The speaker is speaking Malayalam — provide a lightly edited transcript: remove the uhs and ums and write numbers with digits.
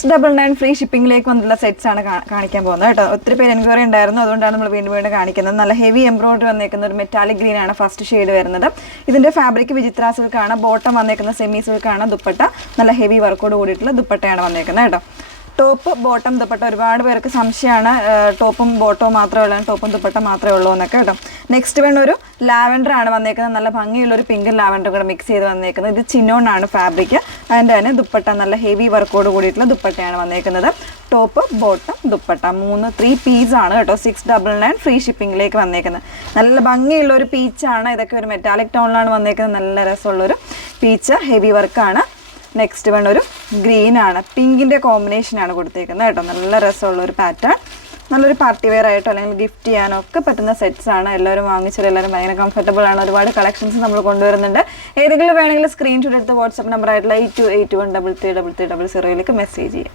699 ഫ്രീ ഷിപ്പിംഗിലേക്ക് വന്നിട്ടുള്ള സെറ്റ്സ് ആണ് കാണിക്കാൻ പോകുന്നത് കേട്ടോ. ഒത്തിരി പേര് എൻക്വയറി ഉണ്ടായിരുന്നു, അതുകൊണ്ടാണ് നമ്മൾ വീണ്ടും കാണിക്കുന്നത്. നല്ല ഹെവി എംബ്രോയിഡറി വന്നേക്കുന്ന ഒരു മെറ്റാലിക് ഗ്രീൻ ആണ് ഫസ്റ്റ് ഷെയ്ഡ് വരുന്നത്. ഇതിന്റെ ഫാബ്രിക് വിചിത്ര സിൽക്കാണ്. ബോട്ടം വന്നേക്കുന്ന സെമി സിൽക്കാണ്. ദുപ്പട്ട നല്ല ഹെവി വർക്കോട് കൂടിയിട്ടുള്ള ദുപ്പട്ടയാണ് വന്നേക്കുന്നത് കേട്ടോ. ടോപ്പ് ബോട്ടം ദുപ്പട്ട ഒരുപാട് പേർക്ക് സംശയമാണ്, ടോപ്പും ബോട്ടവും മാത്രമേ ഉള്ളൂ, ടോപ്പും ദുപ്പട്ട മാത്രമേ ഉള്ളൂ എന്നൊക്കെ കേട്ടോ. നെക്സ്റ്റ് വേണ്ട ഒരു ലാവൻഡർ ആണ് വന്നേക്കുന്നത്. നല്ല ഭംഗിയുള്ളൊരു പിങ്കും ലാവൻഡറും കൂടെ മിക്സ് ചെയ്ത് വന്നേക്കുന്നത്. ഇത് ചിനോൺ ആണ് ഫാബ്രിക്. അതിൻ്റെ തന്നെ ദുപ്പട്ട നല്ല ഹെവി വർക്കോട് കൂടിയിട്ടുള്ള ദുപ്പട്ടയാണ് വന്നേക്കുന്നത്. ടോപ്പ് ബോട്ടം ദുപ്പട്ട 3 പീസ് ആണ് കേട്ടോ. 699 ഫ്രീ ഷിപ്പിംഗിലേക്ക് വന്നേക്കുന്നത്. നല്ല ഭംഗിയുള്ള ഒരു പീച്ചാണ്. ഇതൊക്കെ ഒരു മെറ്റാലിക് ടോണിലാണ് വന്നേക്കുന്നത്. നല്ല രസമുള്ളൊരു പീച്ച് ഹെവി വർക്കാണ്. നെക്സ്റ്റ് വേണ്ട ഒരു ഗ്രീൻ ആണ്, പിങ്കിൻ്റെ കോമ്പിനേഷനാണ് കൊടുത്തേക്കുന്നത് കേട്ടോ. നല്ല രസമുള്ള ഒരു പാറ്റേൺ, നല്ലൊരു പാർട്ടി വെയർ ആയിട്ടോ അല്ലെങ്കിൽ ഗിഫ്റ്റ് ചെയ്യാനോ ഒക്കെ പറ്റുന്ന സെറ്റ്സ് ആണ്. എല്ലാവരും വാങ്ങിച്ചാൽ എല്ലാവരും ഭയങ്കര കംഫർട്ടബിൾ ആണ്. ഒരുപാട് കളക്ഷൻസ് നമ്മൾ കൊണ്ടുവരുന്നുണ്ട്. ഏതെങ്കിലും വേണമെങ്കിൽ സ്ക്രീൻഷോട്ട് എടുത്ത് വാട്സ്ആപ്പ് നമ്പർ ആയിട്ടുള്ള 8281333300 മെസ്സേജ് ചെയ്യാം.